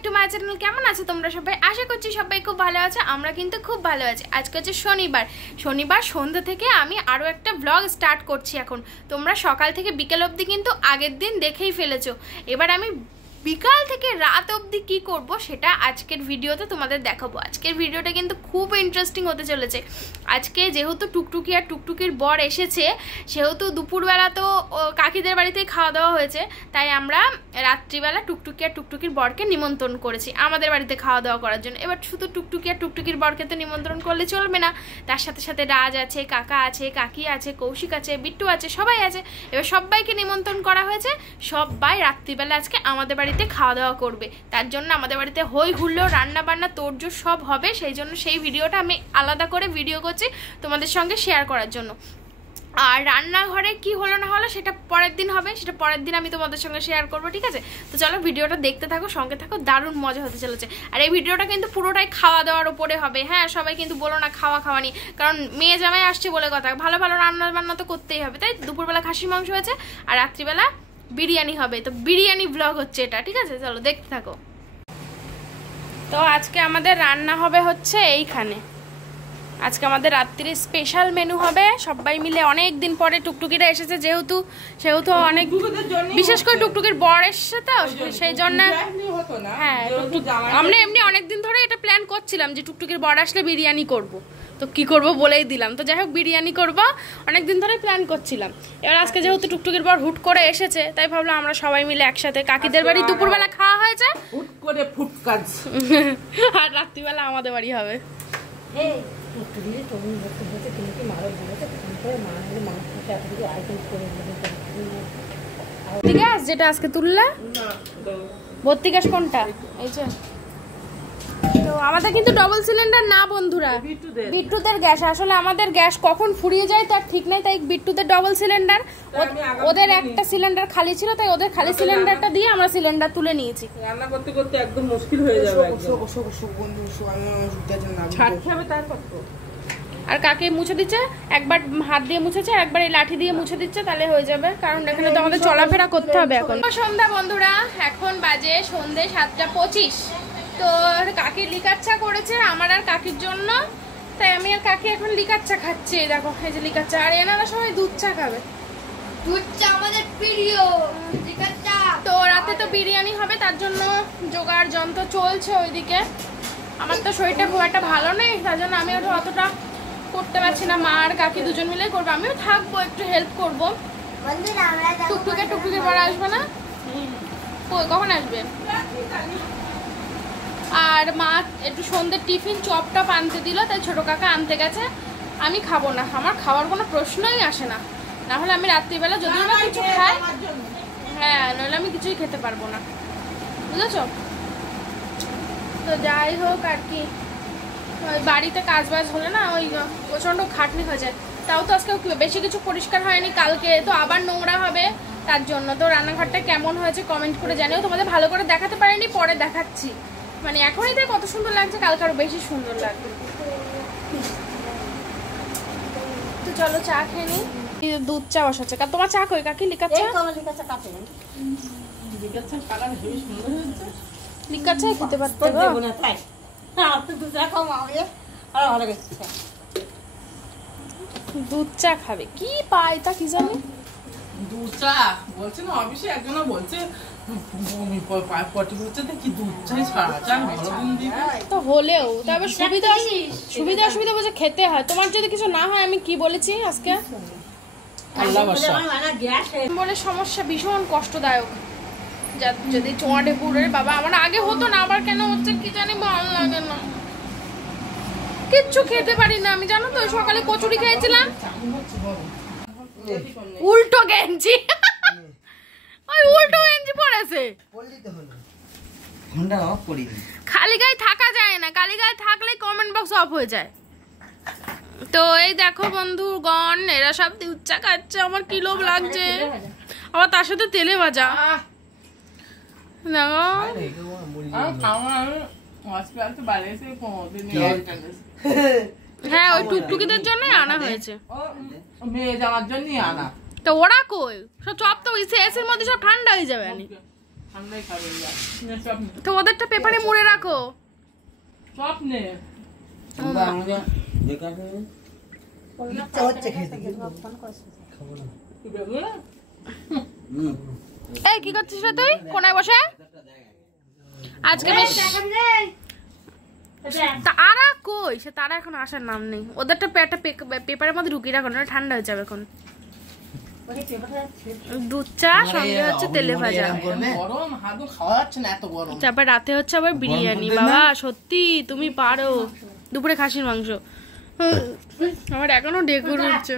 Back to my channel. কেমন আছো তোমরা সবাই? আশা করছি সবাই খুব ভালো আছো। আমরা কিন্তু খুব ভালো আছি। আজকে হচ্ছে শনিবার সন্ধ্যা থেকে আমি আরও একটা ব্লগ স্টার্ট করছি। এখন তোমরা সকাল থেকে বিকেল অবধি কিন্তু আগের দিন দেখেই ফেলেছো। এবার আমি বিকাল থেকে রাত অবধি কি করব সেটা আজকের ভিডিওতে তোমাদের দেখাবো। আজকের ভিডিওটা কিন্তু খুব ইন্টারেস্টিং হতে চলেছে। আজকে যেহেতু টুকটুকি আর টুকটুকির বর এসেছে, সেহেতু দুপুরবেলা তো কাকিদের বাড়িতেই খাওয়া দাওয়া হয়েছে, তাই আমরা রাত্রিবেলা টুকটুকি আর টুকটুকির বরকে নিমন্ত্রণ করেছি আমাদের বাড়িতে খাওয়া দাওয়া করার জন্য। এবার শুধু টুকটুকি আর টুকটুকির বরকে তো নিমন্ত্রণ করলে চলবে না, তার সাথে সাথে রাজ আছে, কাকা আছে, কাকি আছে, কৌশিক আছে, বিট্টু আছে, সবাই আছে। এবার সবাইকে নিমন্ত্রণ করা হয়েছে। সবাই রাত্রিবেলা আজকে আমাদের বাড়িতে খাওয়া দাওয়া করবে। তার জন্য আমাদের বাড়িতে হই হুল্লো, রান্না বান্না, তোড়জোড় সব হবে। সেই জন্য সেই ভিডিওটা আমি আলাদা করে ভিডিও করছি তোমাদের সঙ্গে শেয়ার করার জন্য। আর রান্নাঘরে কি হলো না হলো সেটা পরের দিন হবে, সেটা পরের দিন আমি তোমাদের সঙ্গে শেয়ার করবো, ঠিক আছে? তো চলো ভিডিওটা দেখতে থাকো, সঙ্গে থাকো, দারুণ মজা হতে চলেছে। আর এই ভিডিওটা কিন্তু পুরোটাই খাওয়া দাওয়ার উপরে হবে। হ্যাঁ, সবাই কিন্তু বলো না খাওয়া নি, কারণ মেয়ে জামাই আসছে বলে কথা, ভালো ভালো রান্না বান্না তো করতেই হবে। তাই দুপুরবেলা খাসির মাংস হয়েছে আর রাত্রিবেলা বিরিয়ানি হবে। তো বিরিয়ানি ব্লগ হচ্ছে এটা, ঠিক আছে? চলো দেখতে থাকো। তো আজকে আমাদের রান্না হবে হচ্ছে এইখানে। আজকে আমাদের রাত্রির স্পেশাল মেনু হবে। সবাই মিলে অনেক দিন পরে টুকটুকিরা এসেছে, সেহেতু অনেক, বিশেষ করে টুকটুকির বর এসেছে, তো সেই জন্য হ্যাঁ আমরা এমনি অনেকদিন ধরে এটা প্ল্যান করছিলাম যে টুকটুকির বর আসলে বিরিয়ানি করব। তো কি করব বলেই দিলাম। তো যাই হোক, বিরিয়ানি করব, অনেকদিন ধরে প্ল্যান করছিলাম। এবার আজকে যেহেতু টুকটুকির বর হুট করে এসেছে, তাই ভাবলাম আমরা সবাই মিলে একসাথে। কাকিদের বাড়ি দুপুরবেলা খাওয়া হয়েছে, হুট করে ফুটকাজ, আর রাত্রিবেলা আমাদের বাড়ি হবে। গ্যাস যেটা আজকে তুললে, ভর্তি গ্যাস কোনটা? এই যে। তো আমাদের কিন্তু ডবল সিলিন্ডার না বন্ধুরা, বিট্টুদের গ্যাস। আসলে আমাদের গ্যাস কখন ফুরিয়ে যায় তার ঠিক নেই, তাই বিট্টুদের ডবল সিলিন্ডার। ওদের একটা সিলিন্ডার খালি ছিল, তাই ওদের খালি সিলিন্ডারটা দিয়ে আমরা সিলিন্ডার তুলে নিয়েছি। রান্না করতে করতে একদম মুশকিল হয়ে যাবে। আর কাকে মুছে দিচ্ছে, একবার হাত দিয়ে মুছেছে, একবার এই লাঠি দিয়ে মুছে দিচ্ছে, তাহলে হয়ে যাবে। কারণ এখানে তো আমাদের চলাফেরা করতে হবে। এখন সন্ধ্যা বন্ধুরা, এখন বাজে সন্ধ্যে 7:25। তো কাকি লিকার চা করেছে আমার আর কাকির জন্য, তাই আমি আর কাকি এখন লিকার চা খাচ্ছি। দেখো এই যে লিকার চা, আর এনারা সবাই দুধ চা খাবে। দুধ চা আমাদের প্রিয়। লিকার চা। তো রাতে তো বিরিয়ানি হবে, তার জন্য জোগাড় যন্ত্র চলছে ওইদিকে। আমার তো শরীরটা খুব একটা ভালো নেই, তার জন্য আমি অতটা করতে পারছি না। মা আর কাকি দুজন মিলে করবো, আমিও থাকবো, একটু হেল্প করবো। টুকটুকে পরে আসবে না? কখন আসবে? আর মা একটু সন্ধ্যের টিফিন চপটা আনতে দিল, তাই ছোট কাকা আনতে গেছে। আমি খাবো না, আমার খাওয়ার কোনো প্রশ্নই আসে না। না হলে আমি রাত্রিবেলা যদিও বা কিছু খাই, হ্যাঁ, নইলে আমি কিছুই খেতে পারবো না, বুঝেছো? তো যাই হোক আর কি, ওই বাড়িতে কাজ বাজ হলে না ওই প্রচণ্ড খাটনি হয়ে যায়। তাও তো আজকে বেশি কিছু পরিষ্কার হয়নি, কালকে তো আবার নোংরা হবে। তার জন্য তো রান্নাঘরটা কেমন হয়েছে কমেন্ট করে জানিও। তোমাদের ভালো করে দেখাতে পারিনি, পরে দেখাচ্ছি। মানে এখনই তাই কত সুন্দর লাগছে, কালকে আরো বেশি সুন্দর লাগবে। তো চলো চা খেয়ে নি। দুধ চা বসাচ্ছে। তোমার চা কই কাকি? লিকার চা, লিকার চা খেতে পারতে দুধ চা খাবে, কি পায় তা কি জানি। দুধ চা বলছে না, অফিসে একজন বলছে তো হলেও তবে সুবিধা অসুবিধা বুঝে খেতে হয়। তোমার যদি কিছু না হয়, আমি কি বলেছি আজকে, বলে সমস্যা ভীষণ কষ্টদায়ক। যদি চোঁয়াটে পুরের বাবা, আমার আগে হতো না, আবার কেন হচ্ছে কি জানি, ভালো লাগে না, কিচ্ছু খেতে পারি না আমি, জানো তো? সকালে কচুরি খেয়েছিলাম, উল্টো গেঞ্জি, ওই উল্টো গেঞ্জি পরেছে। খালি গায়ে থাকা যায় না, খালি গায়ে থাকলে কমেন্ট বক্স অফ হয়ে যায়। তো এই দেখো বন্ধুগণ, এরা সব দুধ চা খাচ্ছে, আমার কি লোভ লাগছে। আবার তার সাথে তেলে ভাজা। দেখো হ্যাঁ, ওই টুকটুকিদের জন্যই আনা হয়েছে, মেয়ে যাওয়ার জন্যই আনা। তো ওরা কই সব চপ? তো এসির মধ্যে সব ঠান্ডা হয়ে যাবে। ঠান্ডাই খাবে না সব তো ওদেরটা পেপারে মুড়ে রাখো। সব নে ইচ্ছা হচ্ছে খেতে এই কি করছিস রে তুই কোনায় বসে? আজকে বেশ তারা কই? সে তারা এখন আসার নাম নেই। ওদেরটা পেপারের মধ্যে ঢুকিয়ে রাখো, না ঠান্ডা হয়ে যাবে। এখন দুধ চা সঙ্গে হচ্ছে তেলে ভাজা। গরম হাত খাওয়া যাচ্ছে না, এত গরম। তারপর রাতে হচ্ছে আবার বিরিয়ানি। বাবা সত্যি তুমি পারো। দুপুরে খাসির মাংস। আমার এখনো ডেকুর উঠছে।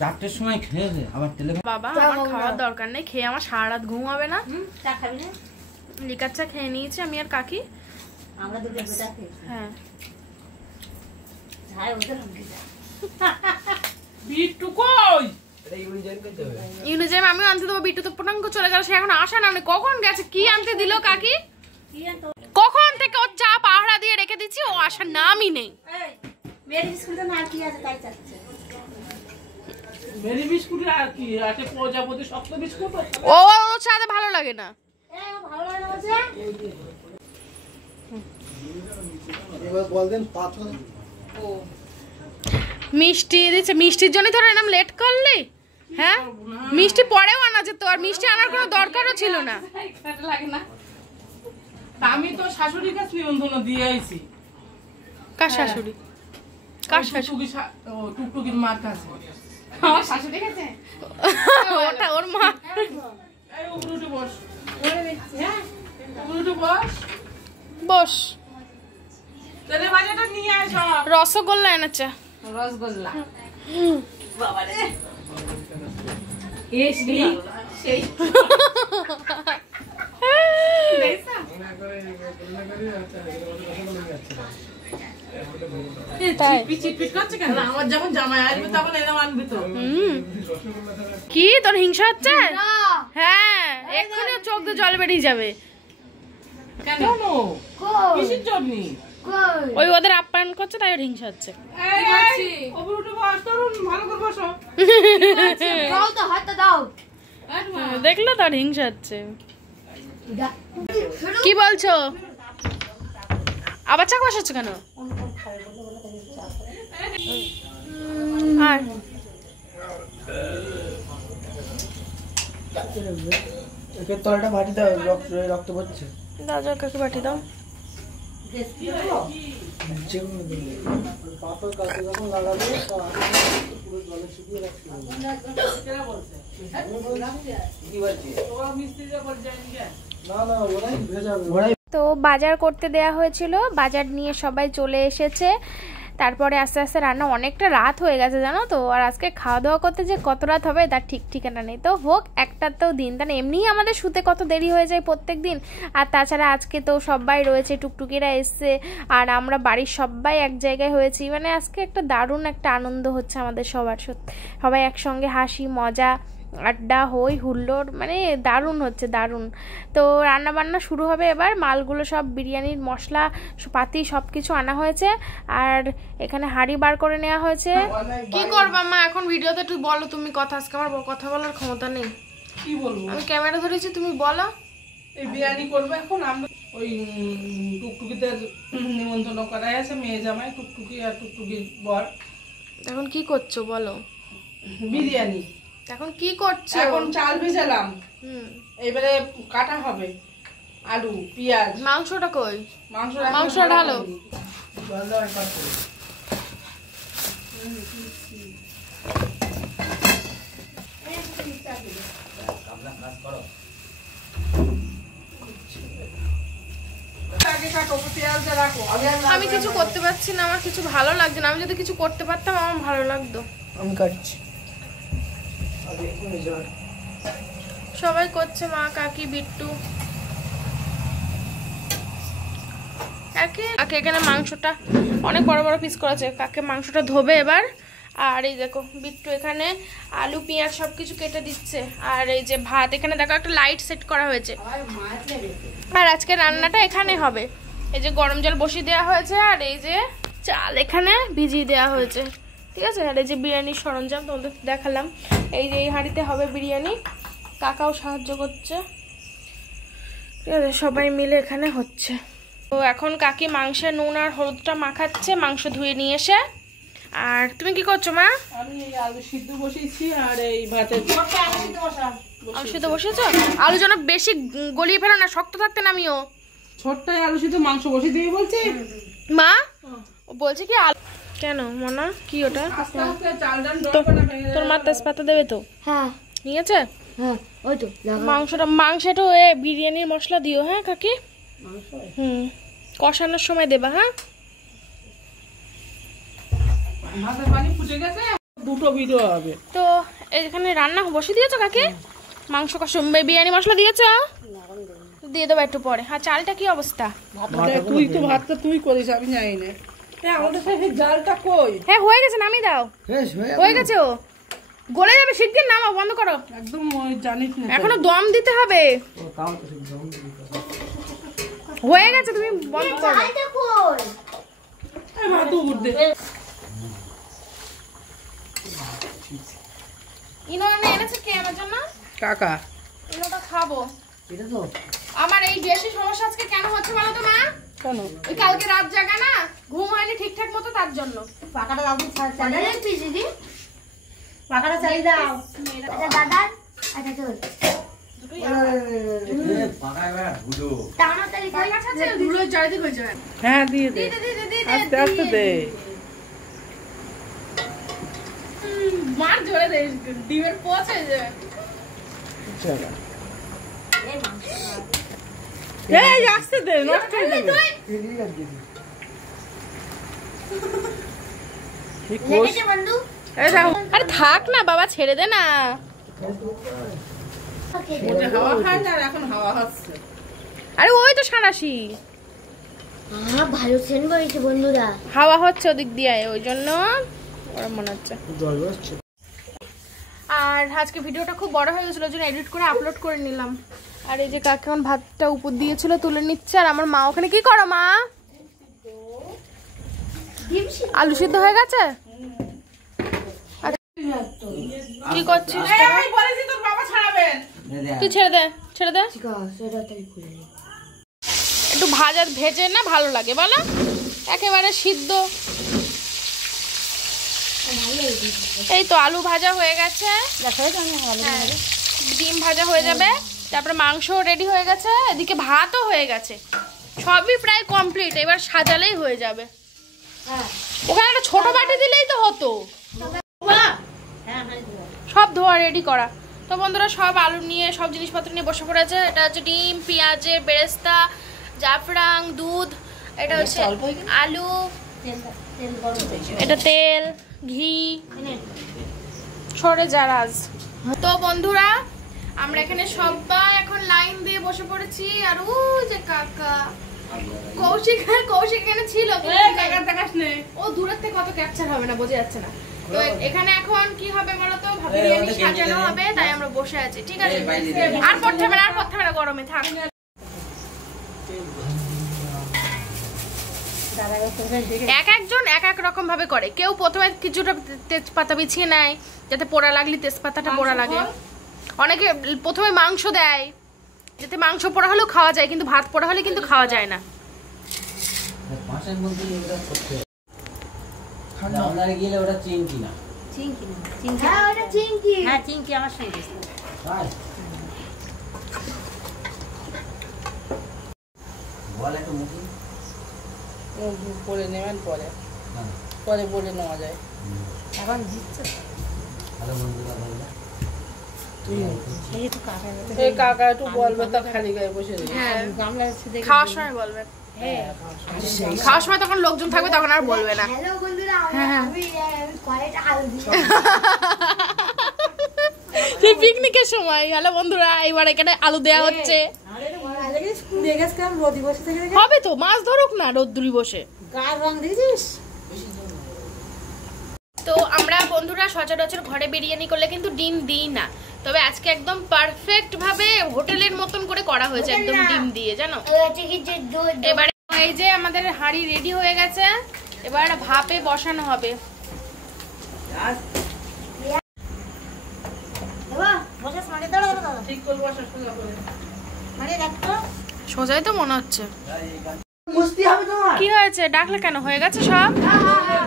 চারটের সময় খেয়েছে আবার তেলে। বাবা আমার খাওয়ার দরকার নেই, খেয়ে আমার সারা রাত ঘুম হবে না। লিকার চা খেয়ে নিয়েছি আমি আর কাকি। হ্যাঁ বিট্টু কই? ইউনিজেম আমিও আনতে দেবো। বিট্টু তো পটাঙ্গ চলে গেল, সে এখন আসা না। কখন গেছে? কি আনতে দিল কাকি? কখন থেকে ওর চা পাহারা দিয়ে রেখে দিচ্ছি, ও আসার নামই নেই। মেরি বিস্কুট আর কি আছে? প্রজাপতি শক্ত বিস্কুট। ও সাথে ভালো লাগে না। মিষ্টি দিচ্ছে, মিষ্টির জন্য তোর এরকম লেট করলি? হ্যাঁ মিষ্টি পরেও আনা যেত, আর মিষ্টি আনার কোনো দরকারও ছিল না। লাগে না। আমি তো শাশুড়ির কাছে নিমন্ত্রণ দিয়ে আইছি। কার শাশুড়ি? কার শাশুড়ি? টুকটুকির মার কাছে। আমার শাশুড়ি কাছে? ওটা ওর মা। এই উপরে বস। হ্যাঁ উপরে বস। বস। তেলে ভাজাটা নিয়ে আয় সব। রসগোল্লা এনেছে। রসগোল্লা। বাবা রে। এসবি সেই। আমার যখন জামাই আসবে তখন এরকম আনবি তো। কি তোর হিংসা হচ্ছে? হ্যাঁ এক্ষুনি চোখ দিয়ে জল বেরিয়ে যাবে। কেন? কিসের জন্য? ওই ওদের আপ্যায়ন করছে তাই ওর হিংসা হচ্ছে। দেখলো তার হিংসা হচ্ছে। কি বলছো? আবার চা বসাচ্ছ কেন? আর একে তলটা ভাটি দাও, রক্ত পড়ছে। দাও যাও কাকে বাটি দাও। তো বাজার করতে দেয়া হয়েছিল, বাজার নিয়ে সবাই চলে এসেছে। তারপরে আস্তে আস্তে রান্না অনেকটা রাত হয়ে গেছে জানো তো। আর আজকে খাওয়া দাওয়া করতে যে কত রাত হবে তার ঠিক ঠিকানা নেই। তো হোক একটা তো দিন, তাহলে এমনিই আমাদের শুতে কত দেরি হয়ে যায় প্রত্যেক দিন। আর তাছাড়া আজকে তো সবাই রয়েছে, টুকটুকিরা এসছে, আর আমরা বাড়ির সবাই এক জায়গায় হয়েছি। মানে আজকে একটা দারুণ একটা আনন্দ হচ্ছে আমাদের সবার। সবাই একসঙ্গে হাসি মজা আড্ডা হই হুল্লোড়, মানে দারুণ হচ্ছে দারুণ। তো রান্না বান্না শুরু হবে এবার। মালগুলো সব বিরিয়ানির মশলা পাতি সব কিছু আনা হয়েছে, আর এখানে হাঁড়ি বার করে নেওয়া হয়েছে। কি করবা মা এখন ভিডিওতে? একটু বলো তুমি কথা, আজকে আমার কথা বলার ক্ষমতা নেই। কি বলবো? আমি ক্যামেরা ধরেছি, তুমি বলো। এই বিরিয়ানি করবে এখন। আমরা ওই টুকটুকিদের নিমন্ত্রণ করা আছে, মেয়ে জামাই টুকটুকি আর টুকটুকির বর। এখন কি করছো বলো? বিরিয়ানি। এখন কি করছো? এখন চাল ভেজালাম, এবারে কাটা হবে আলু পেঁয়াজ। মাংসটা কই? মাংস ঢালো। আমি কিছু করতে পারছি না, আমার কিছু ভালো লাগছে না। আমি যদি কিছু করতে পারতাম আমার ভালো লাগতো। আমি কাটছি। সবাই করছে, মা কাকি বিট্টু। কাকে এখানে মাংসটা অনেক বড় বড় পিস করেছে, কাকে মাংসটা ধোবে এবার। আর এই দেখো বিট্টু এখানে আলু পেঁয়াজ সবকিছু কেটে দিচ্ছে। আর এই যে ভাত, এখানে দেখো একটা লাইট সেট করা হয়েছে। আর আজকে রান্নাটা এখানে হবে। এই যে গরম জল বসিয়ে দেওয়া হয়েছে, আর এই যে চাল এখানে ভিজিয়ে দেওয়া হয়েছে। ঠিক আছে। আর এই যে বিরিয়ানির সরঞ্জাম তোমাদের দেখালাম, এই যে এই হাঁড়িতে হবে বিরিয়ানি, কাকাও সাহায্য করছে, ঠিক আছে, সবাই মিলে এখানে হচ্ছে। তো এখন কাকি মাংসের নুন আর হলুদটা মাখাচ্ছে মাংস ধুয়ে নিয়ে এসে। আর তুমি কি করছো মা? আমি এই আলু সিদ্ধ বসিয়েছি আর এই ভাতের আলু সিদ্ধ বসেছো? আলু যেন বেশি গলিয়ে ফেলো না, শক্ত থাকতে নামিও। ছোটটাই আলু সিদ্ধ মাংস বসিয়ে দিয়ে বলছে মা ও বলছে কি আলু কেন মনা কি ওটা? আস্তে আস্তে চাল ডাল ডল বানাবে। তোর মা তেজপাতা দেবে তো? হ্যাঁ নিয়েছে? হ্যাঁ ওই তো মাংসটা বিরিয়ানির মশলা দিও হ্যাঁ কাকি। কষানোর সময় দেবা হ্যাঁ। ভাতের পানি ফুটে গেছে, দুটো ভিডিও হবে। তো এখানে রান্না বসিয়ে দিয়েছো কাকি? মাংস কষা বিরিয়ানি মশলা দিয়েছো? দিয়ে দেবো একটু পরে। আর চালটা কি অবস্থা? তুই তো ভাতটা তুই করিস, আমি জানি না। আমাদের সাথে জালটা কই? হ্যাঁ হয়ে গেছে, নামিয়ে দাও। হয়ে গেছে, ও গলে যাবে, শিগগির নামাও, বন্ধ করো। একদম জানিস না, এখনো দম দিতে হবে। হয়ে গেছে, তুমি বন্ধ করো। ভাত উঠবে। ইনো এনেছে কে আমার জন্য? কাকা ইনোটা খাবো। এটা তো আমার এই বেশি সমস্যা আজকে কেন হচ্ছে বলো তো মা? কেন? ওই কালকে রাত জাগা না, ঘুম হয়নি ঠিকঠাক মতো, তার জন্য। পাকাটা দাও, চালিয়ে পিস দিদি, পাকাটা চালিয়ে দাও। আচ্ছা দাদা, আচ্ছা চল তাড়াতাড়ি ধুলো চারিদিক হয়ে যাবে। হ্যাঁ দিয়ে দে, আস্তে আস্তে দে। মার জোরে দে, ডিমের পোচ হয়ে যাবে। চলো এই আস্তে দে, নষ্ট হয়ে যাবে। কি কোষ? লেগেছে বন্ধু? এই দেখো, আরে থাক না বাবা, ছেড়ে দে না। ওটা হাওয়া খায় না, আর এখন হাওয়া হচ্ছে। আরে ওই তো সাঁড়াশি ভালো সেন্ট করেছে বন্ধুরা। হাওয়া হচ্ছে ওদিক দিয়ে, ওই জন্য ওরা মনে হচ্ছে। জল বসছে। আর আজকে ভিডিওটা খুব বড় হয়ে গেছিল, ওই জন্য এডিট করে আপলোড করে নিলাম। আর এই যে কাকি এখন ভাতটা উপর দিয়েছিল, তুলে নিচ্ছে। আর আমার মা ওখানে কি করো মা? আলু সিদ্ধ হয়ে গেছে? কি করছিস? আমি বলেছি তোর বাবা ছাড়াবেন। তুই ছেড়ে দে, ছেড়ে দে। ঠিক আছে সেটা তাই খুলে নে। একটু ভেজে না ভালো লাগে বলো, একেবারে সিদ্ধ। এই তো আলু ভাজা হয়ে গেছে, হ্যাঁ, ডিম ভাজা হয়ে যাবে, তারপরে মাংস রেডি হয়ে গেছে, এদিকে ভাতও হয়ে গেছে, সবই প্রায় কমপ্লিট। এবার সাজালেই হয়ে যাবে। ওখানে একটা ছোট বাটি দিলেই তো হতো, সব ধোয়া রেডি করা। তো বন্ধুরা সব আলু নিয়ে, সব জিনিসপত্র নিয়ে বসে পড়েছে। এটা হচ্ছে ডিম, পেঁয়াজের বেরেস্তা, জাফরাং, দুধ, এটা হচ্ছে আলু, এটা তেল, ঘি, সরে জারাজ। তো বন্ধুরা আমরা এখানে সবাই এখন লাইন দিয়ে বসে পড়েছি। আর ও যে কাকা কৌশিক এখানে ছিল, ও দূরের থেকে কত ক্যাপচার হবে না, বোঝা যাচ্ছে না। তো এখানে এখন কি হবে বলতো, বিরিয়ানি সাজানো হবে, তাই আমরা বসে আছি। ঠিক আছে, আর পড়তে হবে না, গরমে থাক। এক একজন এক এক রকম ভাবে করে। কেউ প্রথমে কিছুটা তেজপাতা বিছিয়ে নেয় যাতে পোড়া লাগলে তেজপাতাটা পোড়া লাগে। অনেকে প্রথমে মাংস দেয় যাতে মাংস পোড়া হলেও খাওয়া যায়, কিন্তু ভাত পোড়া হলে কিন্তু খাওয়া যায় না। বলে নেবেন পরে, পরে বলে নেওয়া যায়। এখন দিচ্ছে এই কাকা একটু বলবে তো, খালি গায়ে বসে নেবে। হ্যাঁ, খাওয়ার সময় বলবে। খাওয়ার সময় তখন লোকজন থাকবে, তখন আর বলবে না। হ্যালো বন্ধুরা, আমি কয়টা আলু দিই। সেই পিকনিকের সময় হ্যালো বন্ধুরা, এবার এখানে আলু দেয়া হচ্ছে। হবে তো, মাছ ধরুক না রোদ্দুরি বসে। তো আমরা বন্ধুরা সচরাচর ঘরে বিরিয়ানি করলে কিন্তু ডিম দিই না, তবে আজকে একদম পারফেক্ট ভাবে হোটেলের মতন করে করা হয়েছে, একদম ডিম দিয়ে, জানো। এবারে এই যে আমাদের হাঁড়ি রেডি হয়ে গেছে, এবার ভাপে বসানো হবে। ঠিক করবো সোজা করে। সোজাই তো মনে হচ্ছে। মুস্তি হবে তোমার। কি হয়েছে, ডাকলে কেন? হয়ে গেছে সব?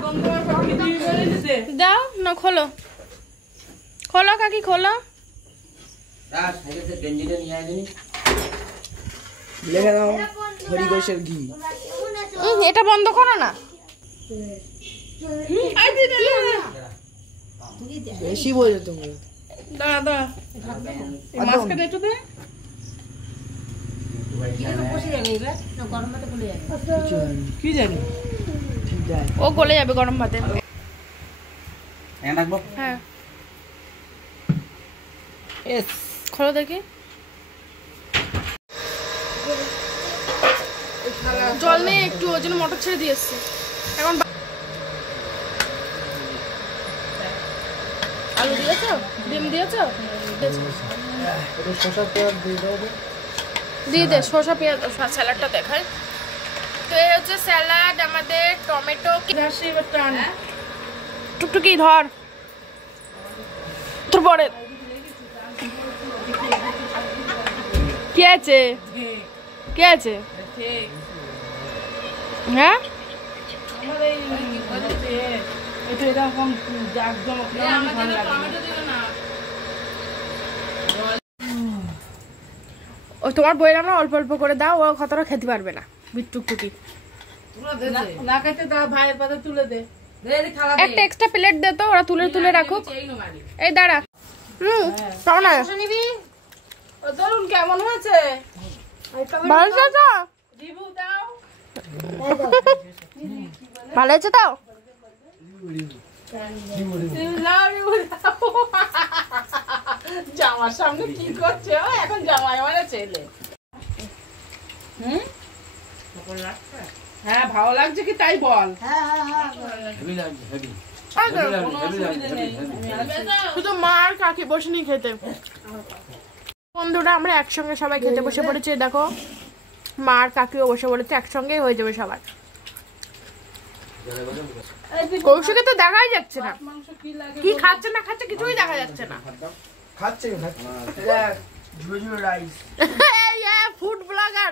গঙ্গামার পাখি দিয়ে বেরিয়ে দিতে। দাও না, খোলো খোলো কাকি খোলো। লেখা দাও হরিঘোষের ঘি। এটা বন্ধ করো না। বেশি বলছো তুমি। দাঁড়া দাঁড়া, এই মাঝখানে একটু দে। কি জানি ঠিক যায়। ও গলে যাবে গরম ভাতে। হ্যাঁ এস খোলো দেখি। জল নেই একটু, ওই জন্য মোটর ছেড়ে দিয়ে এসছে। এখন আলু দিয়েছো, ডিম দিয়েছো? এটা শসা পেঁয়াজ দিয়ে দাও। দিয়ে দে শসা পেঁয়াজ। স্যালাডটা দেখাই তো। এই হচ্ছে স্যালাড আমাদের, টমেটো। এবার টান। টুকটুকি ধর তোর পরে। কে আছে? কে আছে? হ্যাঁ আমার এই এটা এরকম জাঁকজমক না, আমার ভালো লাগে। ও তোমার বইয়ের আমরা অল্প অল্প করে দাও, ও কতটা খেতে পারবে না। বিটুকটুকি না খেতে দাও, ভাইয়ের পাতে তুলে দে। একটা এক্সট্রা প্লেট দে তো, ওরা তুলে তুলে রাখুক। এই দাঁড়া। কেমন আছে? ধরুন কেমন হয়েছে? ভালো হয়েছে তো? রিভিউ দাও। ভালো হয়েছে তো? জামার সামনে কি করছে ও? এখন জামাই মানে ছেলে। হ্যাঁ ভালো লাগছে কি তাই বল। শুধু মা আর কাকি বসে নি খেতে। বন্ধুরা আমরা একসঙ্গে সবাই খেতে বসে পড়েছি। দেখো মা আর কাকিও বসে পড়েছে, একসঙ্গেই হয়ে যাবে সবার। কৌশিকে তো দেখাই যাচ্ছে না কি খাচ্ছে না খাচ্ছে, কিছুই দেখা যাচ্ছে না। খাচ্ছে ঝুড়ো ঝুড়ো rice. Food blogger,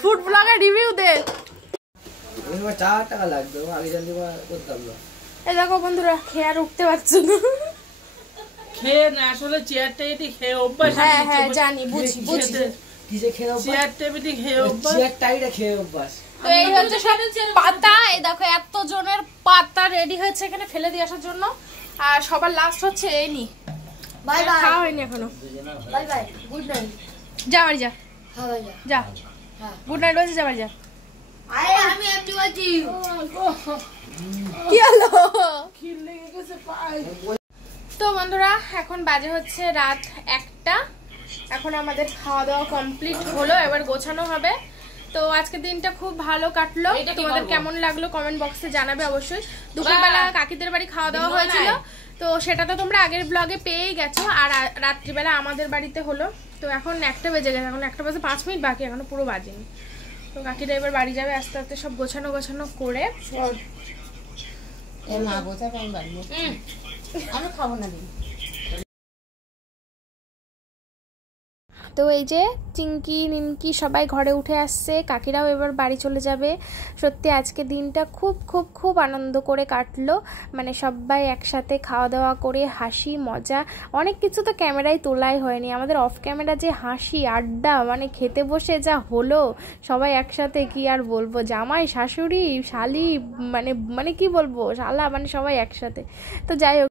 food blogger review দে। 4 টাকা লাগবে, আগে জানলে করতাম না। এই দেখো বন্ধুরা খেয়ে আর উঠতে পারছে না। খেয়ে না, আসলে চেয়ার টেবিল খেয়ে অভ্যাস। হ্যাঁ হ্যাঁ জানি, বুঝি বুঝি। কিসে খেয়ে অভ্যাস? চেয়ার টেবিল খেয়ে অভ্যাস। চেয়ার টাইটা খেয়ে অভ্যাস। তো এই হচ্ছে সব পাতা। এই দেখো এত জনের পাতা রেডি হয়েছে এখানে ফেলে দিয়ে আসার জন্য। আর সবার লাস্ট হচ্ছে এই নি। বাই বাই খাওয়া হয়নি এখনো। Bye bye good night. যা বাড়ি যা, হ্যাঁ ভাই যা। গুড নাইট বলছে, যা বাড়ি যা। আরে আমি এমনি বলছি। কি হলো? খিল লেগে গেছে পায়ে। তো বন্ধুরা এখন বাজে হচ্ছে রাত 1টা। এখন আমাদের খাওয়া দাওয়া কমপ্লিট হলো, এবার গোছানো হবে। তো আজকে দিনটা খুব ভালো কাটলো। তোমাদের কেমন লাগলো কমেন্ট বক্সে জানাবে অবশ্যই। দুপুরবেলা কাকিদের বাড়ি খাওয়া দাওয়া হয়েছিল, তো সেটা তো তোমরা আগের ব্লগে পেয়েই গেছো। আর রাত্রিবেলা আমাদের বাড়িতে হলো। তো এখন 1টা বেজে গেছে, এখন 1টা বাজে 5 মিনিট বাকি, এখনো পুরো বাজেনি। তো কাকিরা এবার বাড়ি যাবে আস্তে আস্তে সব গোছানো গোছানো করে। আমি খাবো না দিন। তো এই যে চিঙ্কি নিমকি সবাই ঘরে উঠে আসছে, কাকিরাও এবার বাড়ি চলে যাবে। সত্যি আজকে দিনটা খুব খুব খুব আনন্দ করে কাটলো। মানে সবাই একসাথে খাওয়া দাওয়া করে হাসি মজা, অনেক কিছু তো ক্যামেরায় তোলাই হয়নি। আমাদের অফ ক্যামেরা যে হাসি আড্ডা, মানে খেতে বসে যা হলো সবাই একসাথে, কি আর বলবো, জামাই শাশুড়ি শালি মানে কি বলবো শালা, মানে সবাই একসাথে। তো যাই হোক।